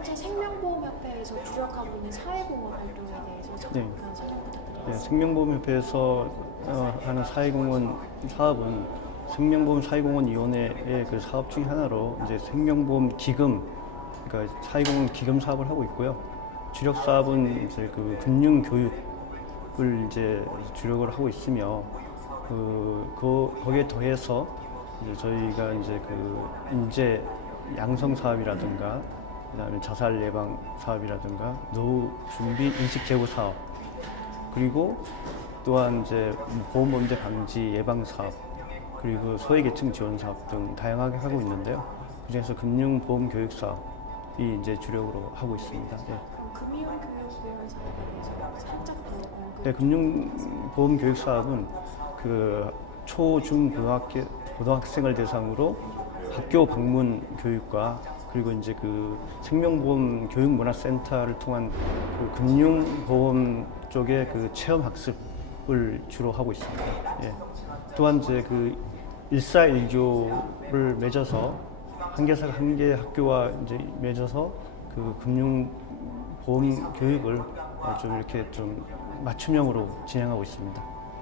현재 생명보험협회에서 주력하고 있는 사회공헌 활동에 대해서 네. 잠깐 설명 부탁드립니다. 네, 생명보험협회에서 어, 하는 사회공헌 사업은 생명보험 사회공헌위원회의 그 사업 중 하나로 이제 생명보험 기금, 그러니까 사회공헌 기금 사업을 하고 있고요. 주력 사업은 이제 그 금융 교육을 이제 주력을 하고 있으며 그, 그 거기에 더해서 이제 저희가 이제 그 인재 양성 사업이라든가 그다음에 자살 예방 사업이라든가 노후 준비 인식 제고 사업 그리고 또한 이제 보험 범죄 방지 예방 사업 그리고 소외계층 지원 사업 등 다양하게 하고 있는데요. 그중에서 금융 보험 교육 사업이 이제 주력으로 하고 있습니다. 네. 네, 금융 보험 교육 사업은 그 초, 중, 고등학교 고등학생을 대상으로 학교 방문 교육과 그리고 이제 그 생명보험 교육문화센터를 통한 그 금융보험 쪽의 그 체험 학습을 주로 하고 있습니다. 예. 또한 이제 그 일사일교를 맺어서 한 개, 한개 학교와 이제 맺어서 그 금융보험 교육을 좀 이렇게 좀 맞춤형으로 진행하고 있습니다.